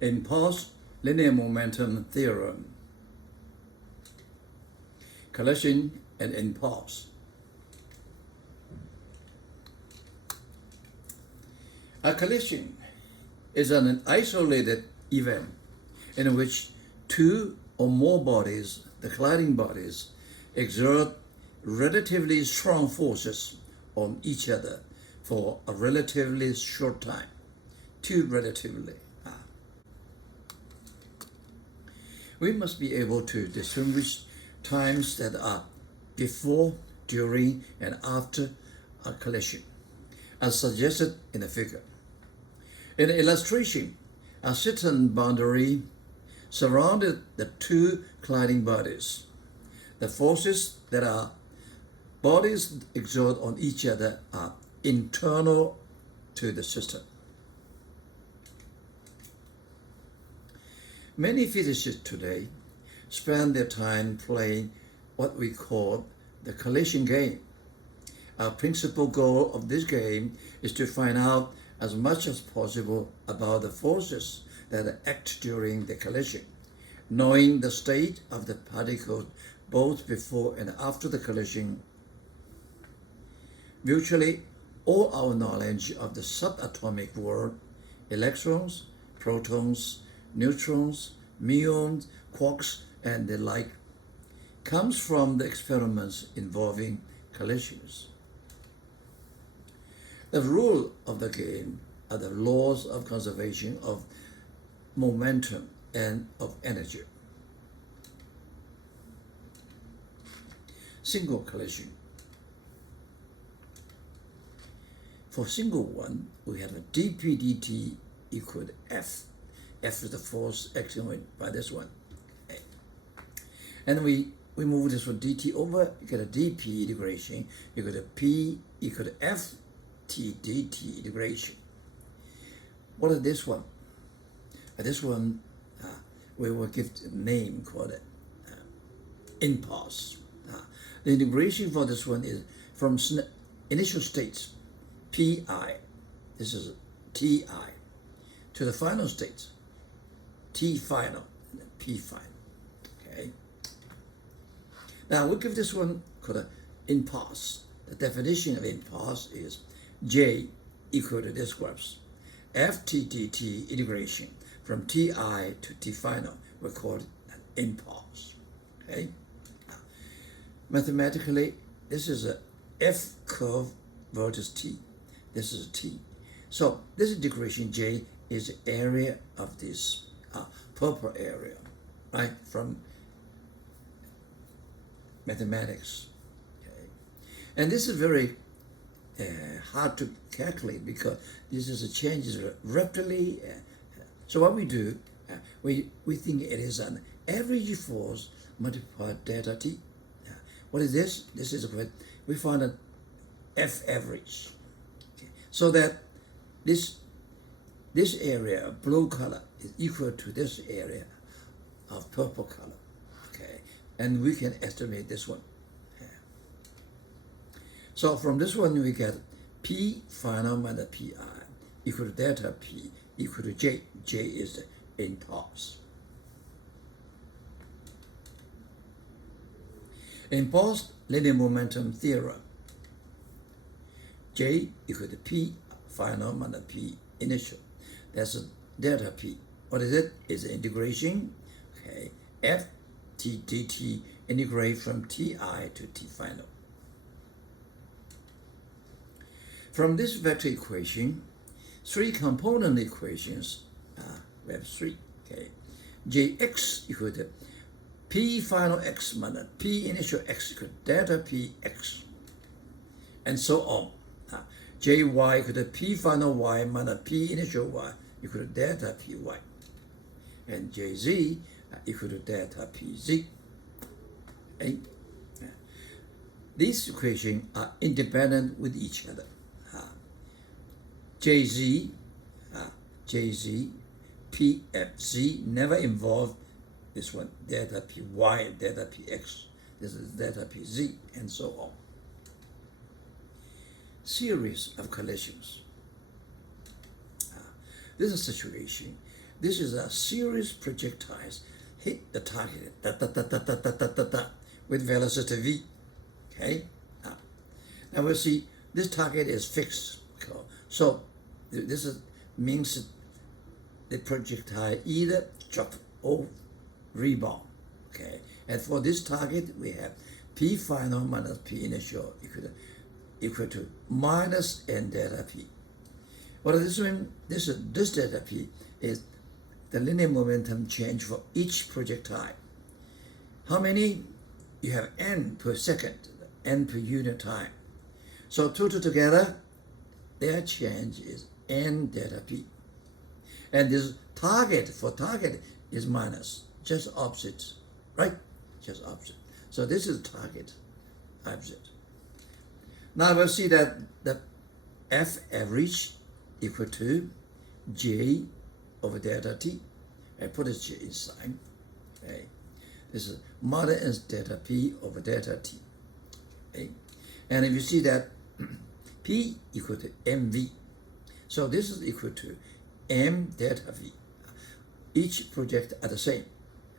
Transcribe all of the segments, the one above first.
Impulse linear momentum theorem. Collision and impulse. A collision is an isolated event in which two or more bodies, the colliding bodies, exert relatively strong forces on each other for a relatively short time. Two relatively. We must be able to distinguish times that are before, during, and after a collision, as suggested in the figure. In the illustration, a certain boundary surrounded the two colliding bodies. The forces that our bodies exert on each other are internal to the system. Many physicists today spend their time playing what we call the collision game. Our principal goal of this game is to find out as much as possible about the forces that act during the collision, knowing the state of the particles both before and after the collision. Virtually all our knowledge of the subatomic world, electrons, protons, neutrons, muons, quarks, and the like, comes from the experiments involving collisions. The rule of the game are the laws of conservation of momentum and of energy. Single collision. For single one, we have a dp dt equal to F. F is the force acting by this one. Okay. And we move this one dt over, you get a dp integration, you get a P equal to F t dt integration. What is this one? This one, we will give a name called it impulse. The integration for this one is from initial states, Pi, this is Ti, to the final states, T final, P final. Okay. Now we give this one called an impulse. The definition of impulse is J equal to this graphs. Ft dt integration from Ti to T final, we call it an impulse. Okay. Now, mathematically, this is a F curve versus T. This is T. So this integration J is the area of this purple area, right, from mathematics. Okay. And this is very hard to calculate because this is a changes rapidly. So what we do, we think it is an average force multiplied delta T. What is this? This is what we find an F average. Okay. So that this area of blue color is equal to this area of purple color. Okay, and we can estimate this one. So from this one we get P final minus Pi equal to delta P equal to J. J is the impulse. Impulse linear momentum theorem. J equal to P final minus P initial. That's a delta P. What is it? It's an integration. Okay, F T dt integrate from Ti to T final. From this vector equation, three component equations, we have three. Okay, Jx equal to P final x minus P initial x equal to delta P x, and so on. Jy equal to P final y minus P initial y equal to delta Py, and Jz equal to delta Pz. Okay? These equations are independent with each other. Jz, Pfz never involve this one, delta Py, delta Px, this is delta Pz, and so on. Series of collisions. This is a situation This is a series projectiles hit the target with velocity v. Okay. Now we'll see this target is fixed. So this means the projectile either drop or rebound. Okay. And for this target, we have P final minus P initial equal to minus n delta P. What does this mean? This delta P is the linear momentum change for each projectile. How many? You have n per second, n per unit time. So total together, their change is n delta P. And this target is minus, just opposite, right? Just opposite. So this is target, opposite. Now we'll see that the F average equal to J over delta T. I put this J in sign. Okay. This is minus delta P over delta T. Okay. And if you see that P equal to mv, so this is equal to m delta V. Each project are the same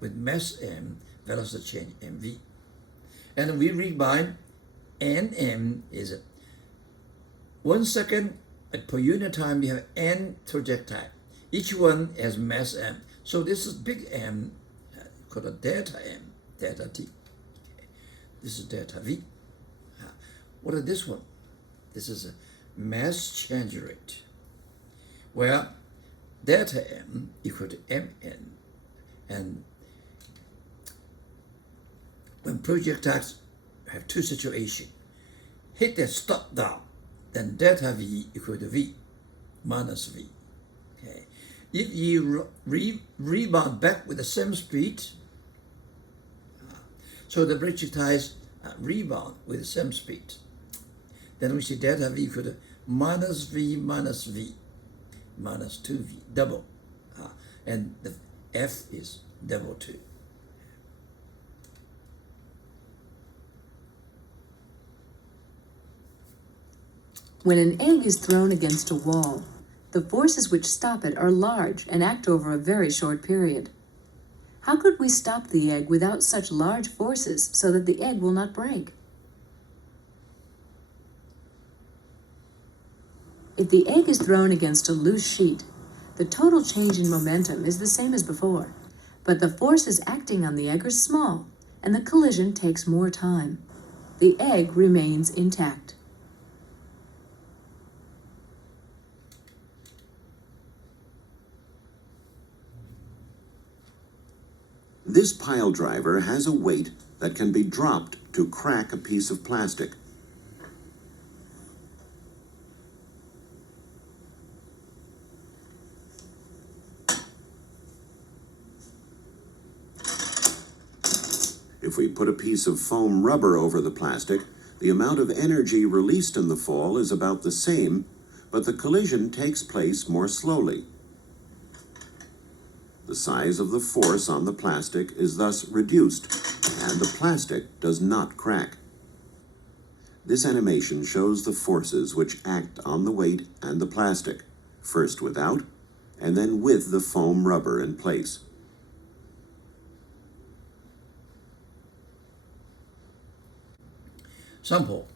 with mass m, velocity change mv. And we read by nm is 1 second per unit time. We have n projectile. Each one has mass m. So this is big M called a delta m, delta t. This is delta v. What is this one? This is a mass change rate, where delta m equal to mn. And when projectiles have two situations, hit the stop down, then delta v equal to v minus v. Okay. If you rebound back with the same speed, so the projectiles rebound with the same speed, then we see delta v equal to minus v minus v minus 2v, double. And the F is double 2. When an egg is thrown against a wall, the forces which stop it are large and act over a very short period. How could we stop the egg without such large forces so that the egg will not break? If the egg is thrown against a loose sheet, the total change in momentum is the same as before, but the forces acting on the egg are small, and the collision takes more time. The egg remains intact. This pile driver has a weight that can be dropped to crack a piece of plastic. If we put a piece of foam rubber over the plastic, the amount of energy released in the fall is about the same, but the collision takes place more slowly. The size of the force on the plastic is thus reduced, and the plastic does not crack. This animation shows the forces which act on the weight and the plastic, first without, and then with the foam rubber in place. Sample.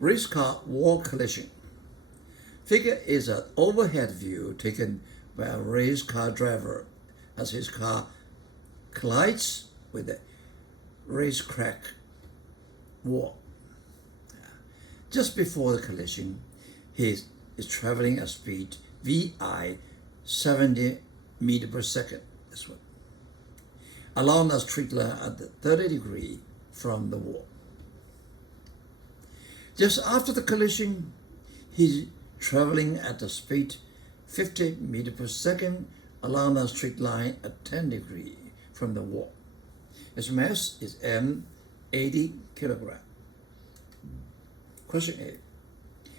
Race car wall collision. Figure is an overhead view taken by a race car driver as his car collides with a racetrack wall. Just before the collision, he is traveling at speed VI 70 meters per second. This one. Along a straight line at 30 degrees from the wall. Just after the collision, he's traveling at the speed 50 meters per second along a straight line at 10 degrees from the wall. His mass is m 80 kilogram. Question A.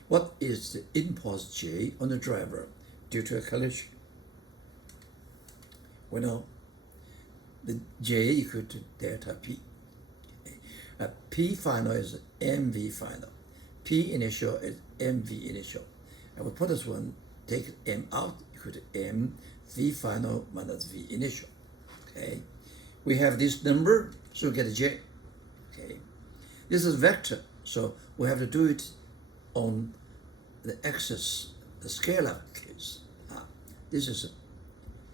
What is the impulse J on the driver due to a collision? We know the J equal to delta P. P final is mv final. P initial is mv initial. I will put this one, take m out, equal to m v final minus v initial. Okay, we have this number, so we get a j. Okay, this is vector, so we have to do it on the axis, the scalar case. This is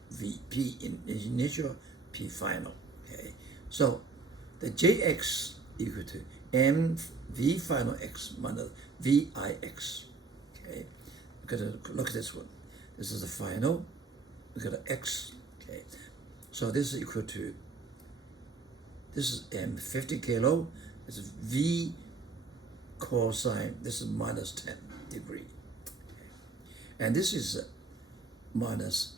v p initial, p final. Okay, so the jx equal to m v final x minus v I x. Okay, we're going to look at this one. This is the final. We got an x. Okay, so this is equal to, this is m 50 kilo. This is v cosine. This is minus 10 degree, and this is minus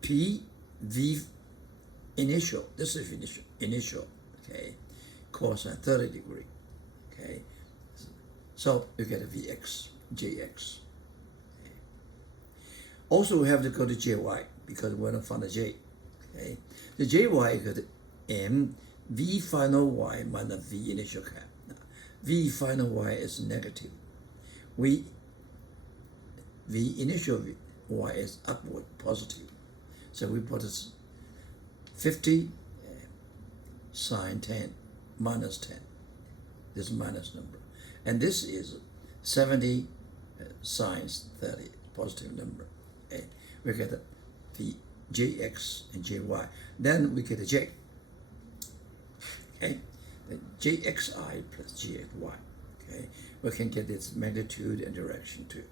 p v initial. This is initial. Okay, cosine 30 degree. Okay, so you get a vx, jx. Okay. Also, we have to go to jy because we're not find the j. Okay, the jy equal to m v final y minus v initial cap. Now, v final y is negative. V initial y is upward positive. So we put it 50 sine 10 minus 10. This minus number. And this is 70 sine 30, positive number. Okay. We get the jx and jy. Then we get a j. Okay, the jxi plus jy. Okay, we can get its magnitude and direction too.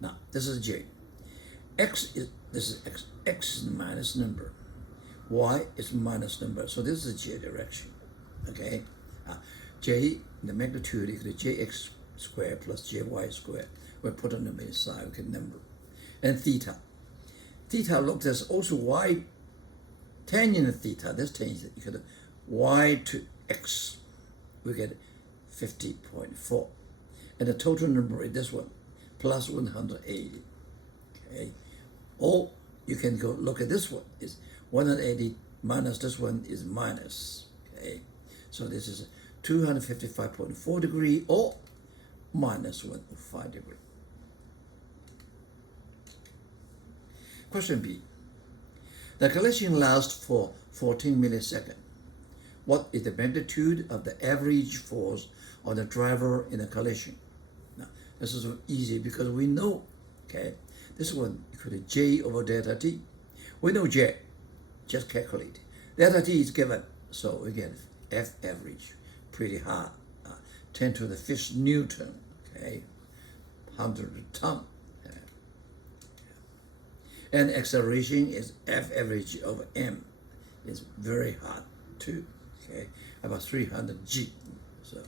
Now this is j. This is x. X is the minus number. Y is minus number. So this is j direction. Okay, j, the magnitude equal to jx squared plus jy squared. We put a number inside. We get number. And theta. Theta looked as also y tangent theta. This tangent equal to y to x. We get 50.4. And the total number is this one, plus 180. Okay. Or you can go look at this one. Is 180 minus this one is minus. Okay. So this is 255.4 degree or minus 105 degree. Question B. The collision lasts for 14 milliseconds. What is the magnitude of the average force on the driver in a collision? Now, this is easy because we know, okay, this one equal to j over delta t. We know j, just calculate. Delta t is given, so we get F average, pretty hard, 10 to the 5th Newton, okay, 100 ton. And acceleration is F average over m. It's very hard too, okay, about 300 g. So